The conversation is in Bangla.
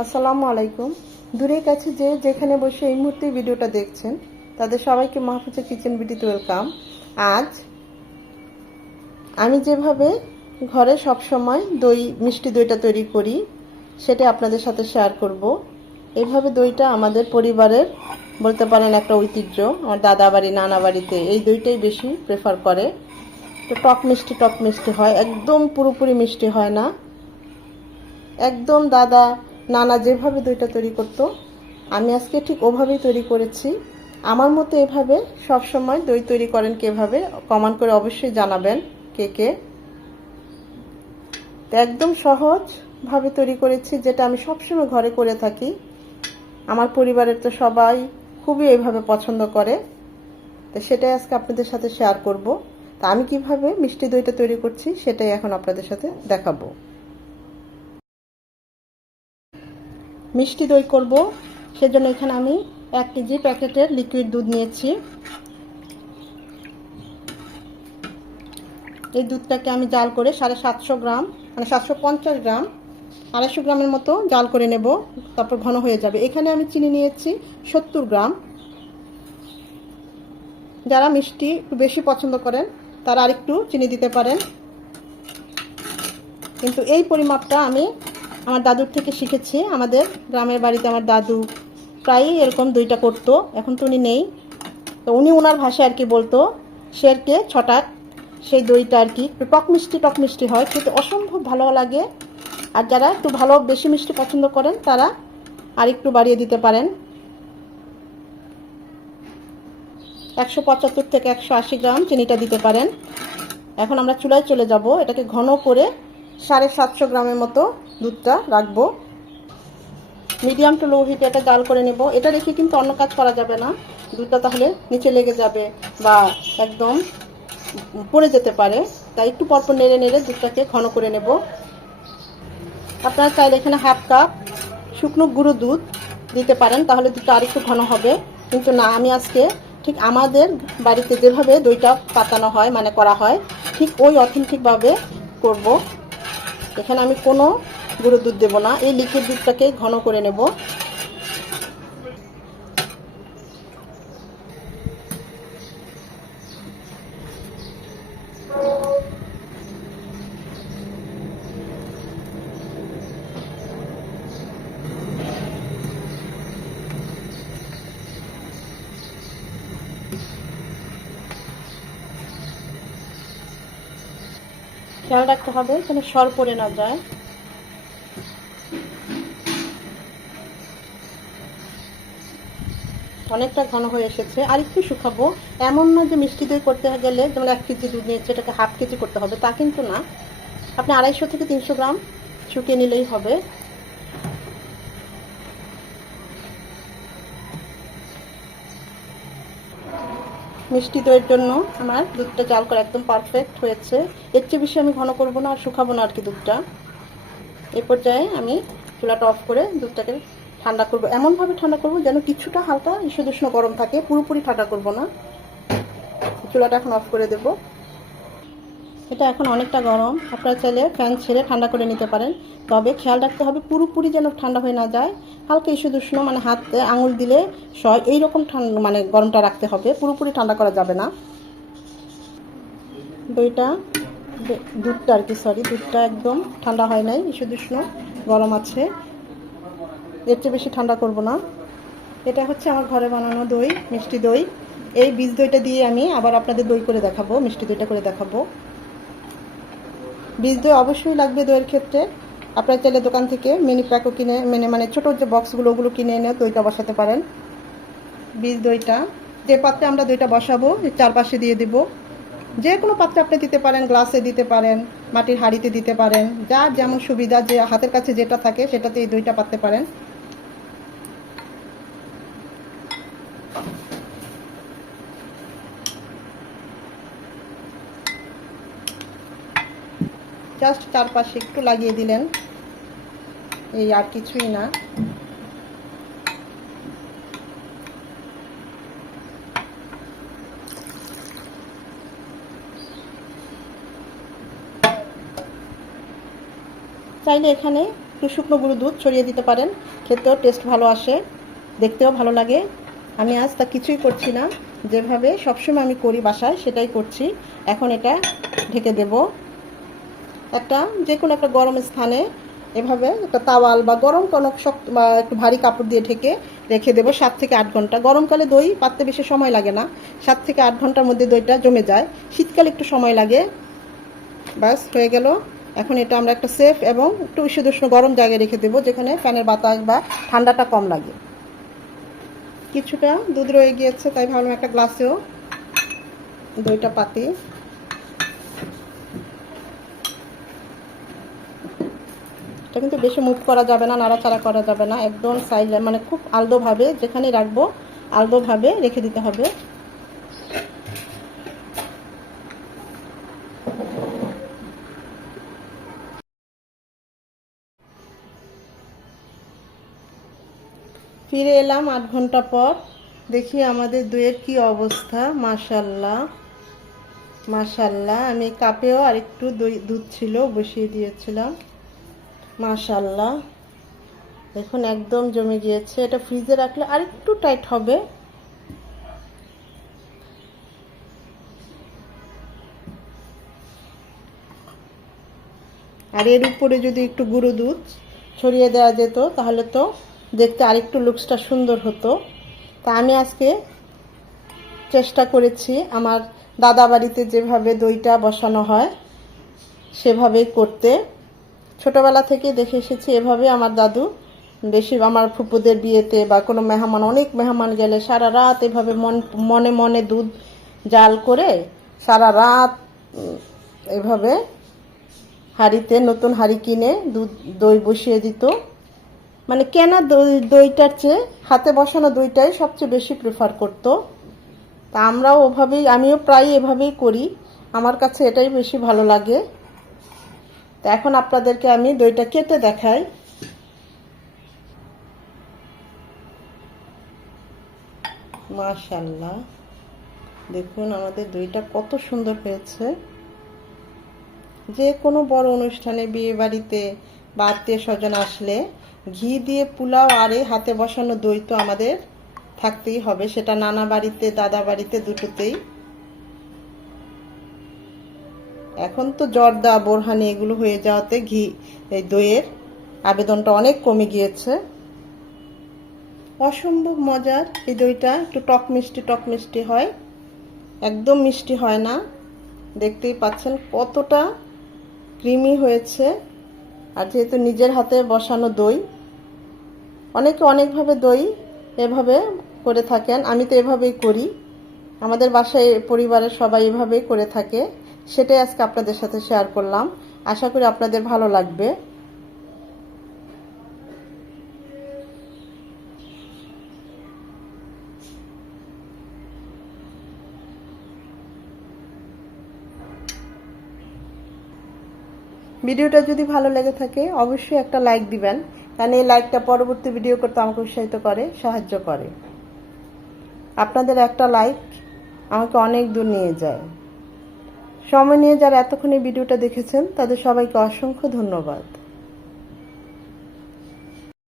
আসসালামু আলাইকুম। দূরে কাছে যে যেখানে বসে এই মুহূর্তে ভিডিওটা দেখছেন তাদের সবাইকে মাহফুজা কিচেন বিউটিতে ওয়েলকাম। আজ আমি যেভাবে ঘরে সব সময় মিষ্টি দইটা তৈরি করি সেটা আপনাদের সাথে শেয়ার করব। এইভাবে দইটা আমাদের পরিবারের বলতে পারেন একটা ঐতিহ্য। আমার দাদা বাড়ি নানা বাড়িতে এই দইটাই বেশি প্রেফার করে। তো টক মিষ্টি হয়, একদম পুরোপুরি মিষ্টি হয় না। একদম দাদা নানা যেভাবে দইটা তৈরি করতো আমি আজকে ঠিক ওভাবেই তৈরি করেছি। আমার মতো এভাবে সব সময় দই তৈরি করেন কিভাবে কমেন্ট করে অবশ্যই জানাবেন কে কে। তো একদম সহজভাবে তৈরি করেছি, যেটা আমি সবসময় ঘরে করে থাকি। আমার পরিবারের তো সবাই খুবই এইভাবে পছন্দ করে, তো সেটাই আজকে আপনাদের সাথে শেয়ার করব। তা আমি কিভাবে মিষ্টি দইটা তৈরি করছি সেটাই এখন আপনাদের সাথে দেখাবো। মিষ্টি দই করব, সেজন্য এখানে আমি 1 কেজি প্যাকেটের লিকুইড দুধ নিয়েছি। এই দুধটাকে আমি জাল করে 750 গ্রাম মানে 750 গ্রাম 250 গ্রামের মতো জাল করে নেব, তারপর ঘন হয়ে যাবে। এখানে আমি চিনি নিয়েছি 70 গ্রাম। যারা মিষ্টি একটু বেশি পছন্দ করেন তারা আরেকটু চিনি দিতে পারেন, কিন্তু এই পরিমাপটা আমি আমার দাদুর থেকে শিখেছি। আমাদের গ্রামের বাড়িতে আমার দাদু প্রায়ই এরকম দইটা করতো, এখন তো উনি নেই। তো উনি ওনার ভাষায় আর কি বলতো শেরকে ছটাক। সেই দইটা আর কি একটু টক মিষ্টি হয়, খেতে অসম্ভব ভালো লাগে। আর যারা একটু ভালো বেশি মিষ্টি পছন্দ করেন তারা আর একটু বাড়িয়ে দিতে পারেন। 175 থেকে 180 গ্রাম চিনিটা দিতে পারেন। এখন আমরা চুলায় চলে যাব, এটাকে ঘন করে 750 গ্রামের মতো দুধটা রাখবো। মিডিয়াম টু লো হিটে এটা জাল করে নেব। এটা রেখে কিন্তু অন্য কাজ করা যাবে না, দুধটা তাহলে নিচে লেগে যাবে বা একদম পড়ে যেতে পারে। তাই একটু পরপর নেড়ে নেড়ে দুধটাকে ঘন করে নেব। আপনারা চাইলে এখানে হাফ কাপ শুকনো গুঁড়ো দুধ দিতে পারেন, তাহলে দুধটা আরেকটু ঘন হবে। কিন্তু না, আমি আজকে ঠিক আমাদের বাড়িতে যেভাবে দইটা পাতানো হয় মানে করা হয় ঠিক ওই অথেন্টিকভাবে করব। এখানে আমি কোনো গুঁড়ো দুধ দেবো না, এই লিকুইড দুধটাকে ঘন করে নেব। খেয়াল রাখতে হবে যেন সর পড়ে না যায়। অনেকটা ঘন হয়ে এসেছে, আর একটু শুকাবো। এমন না যে মিষ্টি দই করতে গেলে যেমন 1 কেজি দুধ নিয়েছে এটাকে হাফ কেজি করতে হবে, তা কিন্তু না। আপনি 250 থেকে 300 গ্রাম শুকিয়ে নিলেই হবে। মিষ্টি দইয়ের জন্য আমার দুধটা জাল করা একদম পারফেক্ট হয়েছে। এর চেয়ে বেশি আমি ঘন করবো না আর শুকাবো না আর কি দুধটা। এই পর্যায়ে আমি চুলাটা অফ করে দুধটাকে ঠান্ডা করব। এমনভাবে ঠান্ডা করব যেন কিছুটা হালকা ঈষদুষ্ণ গরম থাকে, পুরোপুরি ঠান্ডা করব না। চুলাটা এখন অফ করে দেব। এটা এখন অনেকটা গরম, আপনারা চাইলে ফ্যান ছেড়ে ঠান্ডা করে নিতে পারেন। তবে খেয়াল রাখতে হবে পুরোপুরি যেন ঠান্ডা হয়ে না যায়, হালকা ঈষদুষ্ণ মানে হাতে আঙুল দিলে সয় এইরকম ঠান্ডা মানে গরমটা রাখতে হবে, পুরোপুরি ঠান্ডা করা যাবে না। দুধটা আর কি দুধটা একদম ঠান্ডা হয় নাই, ঈষদুষ্ণ গরম আছে। এর চেয়ে বেশি ঠান্ডা করব না। এটা হচ্ছে আমার ঘরে বানানো দই, মিষ্টি দই। এই বীজ দইটা দিয়ে আমি আবার আপনাদের দই করে দেখাবো, মিষ্টি দইটা করে দেখাবো। বীজ দই অবশ্যই লাগবে দইয়ের ক্ষেত্রে। আপনারা চাইলে দোকান থেকে মিনি প্যাকও কিনে মানে ছোটো যে বক্সগুলো ওগুলো কিনে এনে দইটা বসাতে পারেন। বীজ দইটা যে পাত্রে আমরা দইটা বসাবো চারপাশে দিয়ে দিব। যে কোনো পাত্রে আপনি দিতে পারেন, গ্লাসে দিতে পারেন, মাটির হাঁড়িতে দিতে পারেন, যার যেমন সুবিধা, যে হাতের কাছে যেটা থাকে সেটাতে এই দইটা পাততে পারেন। জাস্ট চারপাশে একটু লাগিয়ে দিলেন, এই আর কিছুই না। চাইলে এখানে একটু শুকনো গুঁড়ো দুধ ছড়িয়ে দিতে পারেন, খেতেও টেস্ট ভালো আসে, দেখতেও ভালো লাগে। আমি আজ তা কিছুই করছি না, যেভাবে সবসময় আমি করি বাসায় সেটাই করছি। এখন এটা ঢেকে দেব একটা যে কোনো একটা গরম স্থানে, এভাবে একটা তাওয়াল বা গরম কোনো শক্ত বা একটু ভারী কাপড় দিয়ে ঢেকে রেখে দেবো 7 থেকে 8 ঘন্টা। গরমকালে দই পাততে বেশি সময় লাগে না, 7 থেকে 8 ঘন্টার মধ্যে দইটা জমে যায়। শীতকালে একটু সময় লাগে। বাস হয়ে গেল। এখন এটা আমরা একটা সেফ এবং একটু উষ্ণ গরম জায়গায় রেখে দেবো, যেখানে ফ্যানের বাতাস বা ঠান্ডাটা কম লাগে। কিছুটা দুধ রয়ে গিয়েছে, তাই ভাবলাম একটা গ্লাসেও দইটা পাতি। এটা কিন্তু বেশি মুভ করা যাবে না, নাড়াচাড়া করা যাবে না, একদম সাইলেন্ট, মানে খুব আলতোভাবে যেখানে রাখবো আলতোভাবে রেখে দিতে হবে। ফিরে এলাম 8 ঘন্টা পর। দেখি আমাদের দইয়ের কি অবস্থা। মাশাল্লাহ মাশাল্লাহ। আমি কাপেও আরেকটু দুধ ছিল, বসিয়ে দিয়েছিলাম। মাশাল্লাহ, দেখুন একদম জমে গিয়েছে। এটা ফ্রিজে রাখলে আরেকটু টাইট হবে। আর এর উপরে যদি একটু গুঁড়ো দুধ ছড়িয়ে দেওয়া যেত তাহলে তো দেখতে আরেকটু লুকসটা সুন্দর হতো। তা আমি আজকে চেষ্টা করেছি আমার দাদা বাড়িতে যেভাবে দইটা বসানো হয় সেভাবেই করতে। ছোটবেলা থেকে দেখে এসেছি এভাবে আমার দাদু, বেশি আমার ফুপুদের বিয়েতে বা কোনো মেহমান, অনেক মেহমান গেলে সারা রাত এভাবে মনে মনে দুধ জাল করে সারা রাত এভাবে হাঁড়িতে, নতুন হাঁড়ি কিনে দই বসিয়ে দিত। মানে কেনা দইটার চেয়ে হাতে বসানো দইটাই সবচেয়ে বেশি প্রেফার করতো। তা আমরাও ওভাবেই, আমিও প্রায় এভাবেই করি, আমার কাছে এটাই বেশি ভালো লাগে। তা এখন আপনাদেরকে আমি দইটা কেটে দেখাই। মাশাআল্লাহ, দেখুন আমাদের দইটা কত সুন্দর হয়েছে। যে কোনো বড় অনুষ্ঠানে, বিয়ে বাড়িতে বা আত্মীয় স্বজন আসলে ঘি দিয়ে পোলাও আর এই হাতে বসানো দই তো আমাদের থাকতেই হবে, সেটা নানা বাড়িতে দাদা বাড়িতে দুটোতেই। এখন তো জর্দা বোরহানি এগুলো হয়ে যাওয়াতে এই দইয়ের আবেদনটা অনেক কমে গিয়েছে। অসম্ভব মজার এই দইটা, একটু টক মিষ্টি হয়, একদম মিষ্টি হয় না। দেখতেই পাচ্ছেন কতটা ক্রিমি হয়েছে। আর যেহেতু নিজের হাতে বসানো দই, অনেকে অনেকভাবে দই এভাবে করে থাকেন, আমি তো এভাবেই করি। আমাদের বাসায় পরিবারের সবাই এভাবেই করে থাকে, সেটাই আজকে আপনাদের সাথে শেয়ার করলাম। আশা করি আপনাদের ভালো লাগবে। ভিডিওটা যদি ভালো লেগে থাকে অবশ্যই একটা লাইক দিবেন, কারণ এই লাইকটা পরবর্তী ভিডিও করতে আমাকে উৎসাহিত করে, সাহায্য করে। আপনাদের একটা লাইক আমাকে অনেক দূর নিয়ে যায়। সময় নিয়ে যারা এতক্ষণ এই ভিডিওটা দেখেছেন তাদের সবাইকে অসংখ্য ধন্যবাদ।